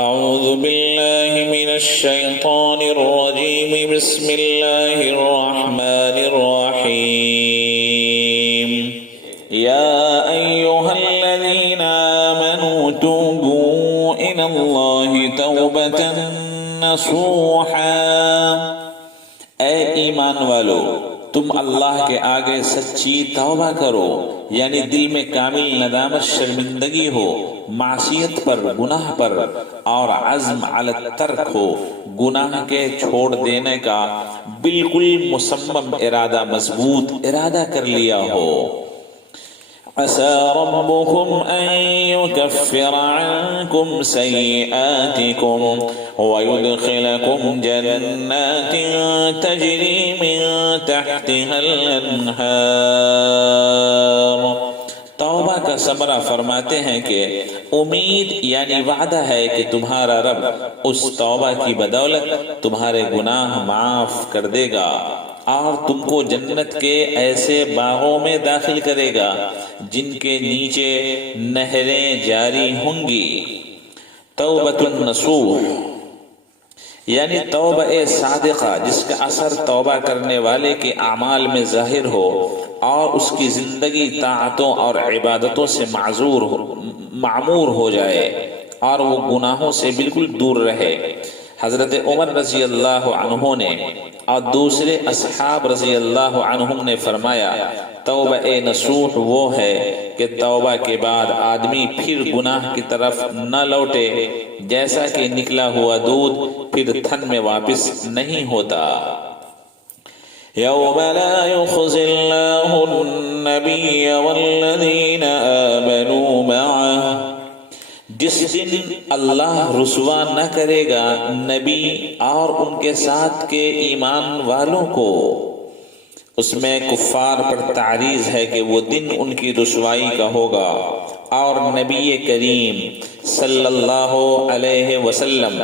أعوذ بالله من الشيطان الرجيم بسم الله الرحمن الرحيم يا أيها الذين آمنوا توبوا إلى الله توبة نصوحا اے ایمان والو تم اللہ کے آگے سچی توبہ کرو، یعنی دل میں کامل ندامت شرمندگی ہو معصیت پر، گناہ پر، اور عزم علی الترک ہو، گناہ کے چھوڑ دینے کا بالکل مصمم ارادہ، مضبوط ارادہ کر لیا ہو۔ عسى ربكم أن يكفر عنكم سيئاتكم ويدخلكم جنات تجري من تحتها الأنهار۔ توبہ کا ثمرہ فرماتے ہیں کہ امید یعنی وعدہ ہے کہ تمہارا رب اس توبہ کی بدولت تمہارے گناہ معاف کر دے گا اور تم کو جنت کے ایسے باغوں میں داخل کرے گا جن کے نیچے نہریں جاری ہوں گی۔ توبۃ النصوح یعنی توبہ صادقہ، جس کا اثر توبہ کرنے والے کے اعمال میں ظاہر ہو اور اس کی زندگی طاعتوں اور عبادتوں سے معمور ہو جائے اور وہ گناہوں سے بالکل دور رہے۔ حضرت عمر رضی اللہ عنہ نے اور دوسرے اصحاب رضی اللہ عنہم نے فرمایا، توبہ نصوح وہ ہے کہ توبہ کے بعد آدمی پھر گناہ کی طرف نہ لوٹے، جیسا کہ نکلا ہوا دودھ پھر تھن میں واپس نہیں ہوتا۔ یوم لا یخزی اللہ النبی والذین آمنوا معه، جس دن اللہ رسوا نہ کرے گا نبی اور ان کے ساتھ کے ایمان والوں کو۔ اس میں کفار پر تعریض ہے کہ وہ دن ان کی رسوائی کا ہوگا، اور نبی کریم صلی اللہ علیہ وسلم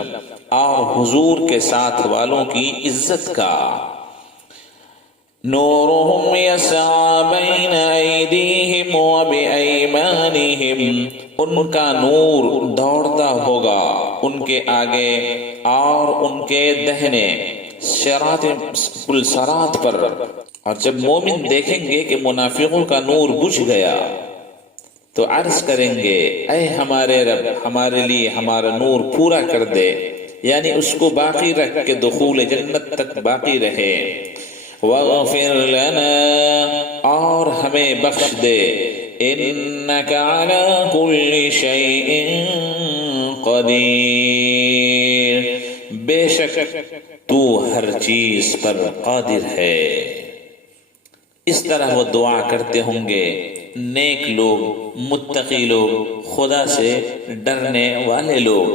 اور حضور کے ساتھ والوں کی عزت کا۔ نورهم يسعى بين أيديهم وبأيمانهم، ان کا نور دوڑتا ہوگا ان کے آگے اور ان کے دہنے پل صراط پر۔ اور جب مومن دیکھیں گے کہ منافقوں کا نور بجھ گیا تو عرض کریں گے، اے ہمارے رب ہمارے لیے ہمارا نور پورا کر دے، یعنی اس کو باقی رکھ کے دخول جنت تک باقی رہے۔ واغفر لنا، اور ہمیں بخش دے، انک علی کل شیء قدیر، بے شک تو ہر چیز پر قادر ہے۔ اس طرح وہ دعا کرتے ہوں گے نیک لوگ، متقی لوگ، خدا سے ڈرنے والے لوگ۔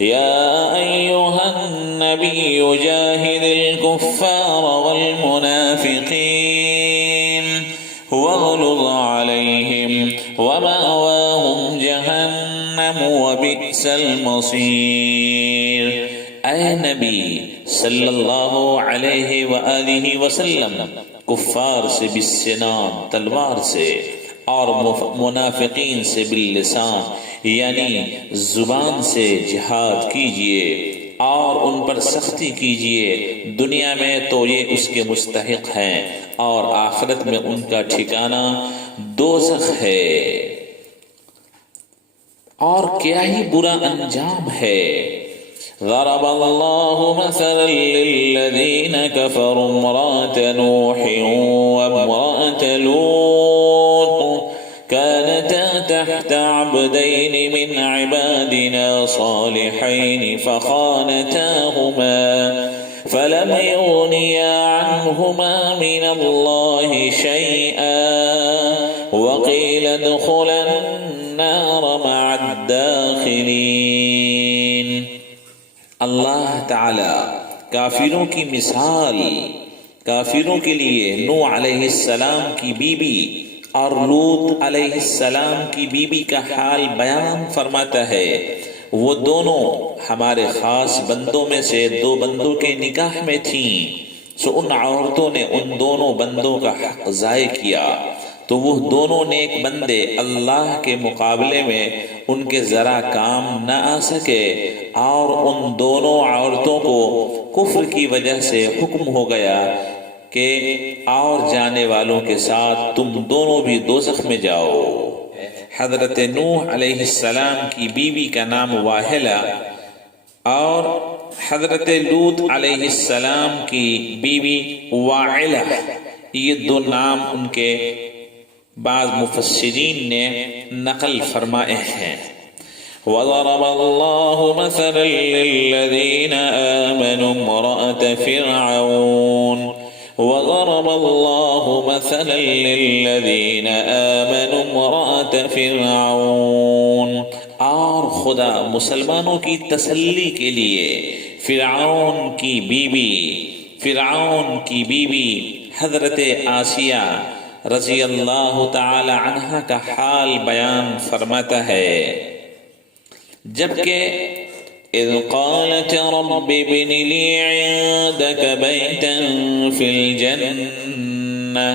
یا ایھا النبی جاہد الکفار والمنافقین واغلظ علیہم ومأواہم جہنم وبئس المصیر۔ اے نبی صلی اللہ علیہ وآلہ وسلم، کفار سے بالسنان تلوار سے اور منافقین سے باللسان یعنی زبان سے جہاد کیجئے اور ان پر سختی کیجئے۔ دنیا میں تو یہ اس کے مستحق ہیں اور آخرت میں ان کا ٹھکانہ دوزخ ہے، اور کیا ہی برا انجام ہے۔ ضرب اللہ مثلا للذین کفروا امرأة نوح وامرأة لوط كانتا تحت عبدين من عبادنا صالحين فخانتاهما فلم يغنيا عنهما من الله شيئا وقيل ادخلا النار مع الداخلين۔ اللہ تعالی کافروں کی مثال، کافروں کے لیے نوح علیہ السلام کی بیوی اور لوط علیہ السلام کی بیوی کا حال بیان فرماتا ہے۔ وہ دونوں ہمارے خاص بندوں میں سے دو بندوں کے نکاح میں تھیں، سو ان عورتوں نے ان دونوں بندوں کا حق ضائع کیا، تو وہ دونوں نیک بندے اللہ کے مقابلے میں ان کے ذرا کام نہ آ سکے، اور ان دونوں عورتوں کو کفر کی وجہ سے حکم ہو گیا کہ اور جانے والوں کے ساتھ تم دونوں بھی دوزخ میں جاؤ۔ حضرت نوح علیہ السلام کی بیوی کا نام واحلہ اور حضرت لوط علیہ السلام کی بیوی واعلہ، یہ دو نام ان کے بعض مفسرین نے نقل فرمائے ہیں۔ وضرب الله مثلا للذين آمنوا امرأة فرعون وضرب الله مثلا للذين آمنوا امرأة فرعون، اور خدا مسلمانوں کی تسلی کے لیے فرعون کی بیوی حضرت آسیہ رضی اللہ تعالی عنہ کا حال بیان فرماتا ہے، جبکہ اذ قالت رب ابن لی عندک بیتا فی الجنہ،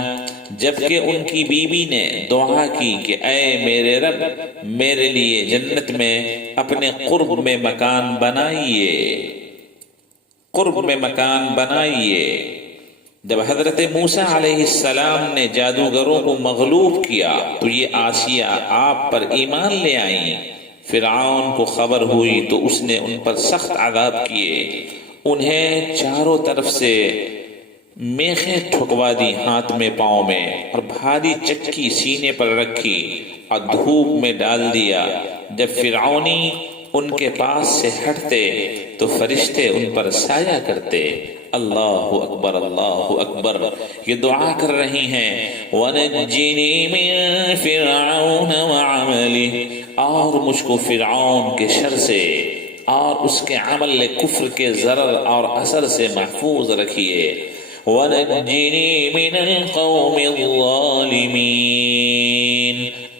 جبکہ ان کی بیوی نے دعا کی کہ اے میرے رب میرے لیے جنت میں اپنے قرب میں مکان بنائیے۔ جب حضرت موسیٰ علیہ السلام نے جادوگروں کو مغلوب کیا تو یہ آسیہ آپ پر ایمان لے آئیں۔ فرعون کو خبر ہوئی تو اس نے ان پر سخت عذاب کیے، انہیں چاروں طرف سے میخیں ٹھکوا دی ہاتھ میں پاؤں میں، اور بھاری چکی سینے پر رکھی اور دھوپ میں ڈال دیا۔ جب فرعونی ان کے پاس سے ہٹتے تو فرشتے ان پر سایہ کرتے۔ اللہ اکبر، اللہ اکبر، یہ دعا کر رہی ہیں وَنَجِّنِي مِن فِرْعَوْنَ وَعَمَلِهِ، اور مجھ کو فرعون کے شر سے اور اس کے عمل کفر کے ضرر اور اثر سے محفوظ رکھیے۔ وَنَجِّنِي مِنَ الْقَوْمِ الظَّالِمِينَ،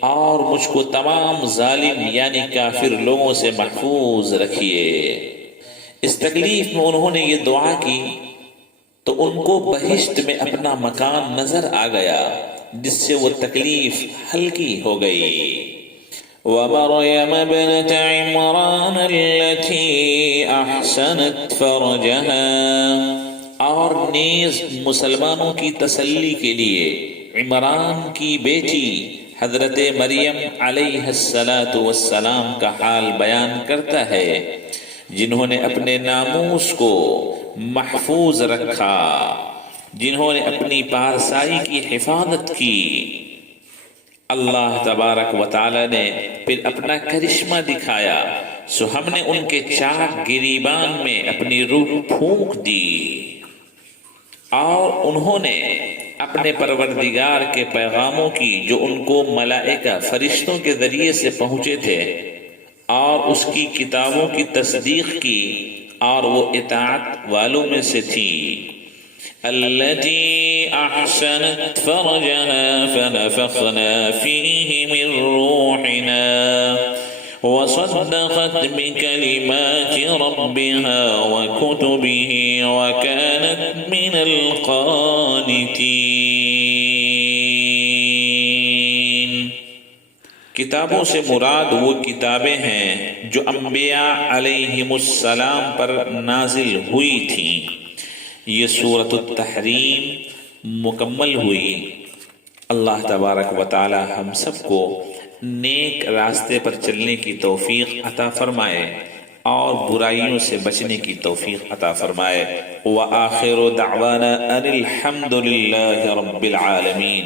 اور مجھ کو تمام ظالم یعنی کافر لوگوں سے محفوظ رکھیے۔ اس تکلیف میں انہوں نے یہ دعا کی تو ان کو بہشت میں اپنا مکان نظر آ گیا، جس سے وہ تکلیف ہلکی ہو گئی۔ وَمَرْيَمَ ابْنَتَ عِمْرَانَ الَّتِي أَحْسَنَتْ فَرْجَهَا، اور نیز مسلمانوں کی تسلی کے لیے عمران کی بیٹی حضرت مریم علیہ السلام کا حال بیان کرتا ہے، جنہوں نے اپنے ناموس کو محفوظ رکھا، جنہوں نے اپنی پارسائی کی حفاظت کی۔ اللہ تبارک و تعالی نے پھر اپنا کرشمہ دکھایا، سو ہم نے ان کے چاک گریبان میں اپنی روح پھونک دی، اور انہوں نے اپنے پروردگار کے پیغاموں کی جو ان کو ملائکہ فرشتوں کے ذریعے سے پہنچے تھے اور اس کی کتابوں کی تصدیق کی، اور وہ اطاعت والوں میں سے تھی۔ التي أحسنت فرجها فنفخنا فيه من روحنا وصدقت بكلمات ربها وكتبه وكانت من القانتين۔ کتابوں سے مراد وہ کتابیں ہیں جو انبیاء علیہم السلام پر نازل ہوئی تھیں۔ یہ سورۃ التحریم مکمل ہوئی۔ اللہ تبارک و تعالی ہم سب کو نیک راستے پر چلنے کی توفیق عطا فرمائے اور برائیوں سے بچنے کی توفیق عطا فرمائے۔ وآخر دعوانا ان الحمد للہ رب العالمین۔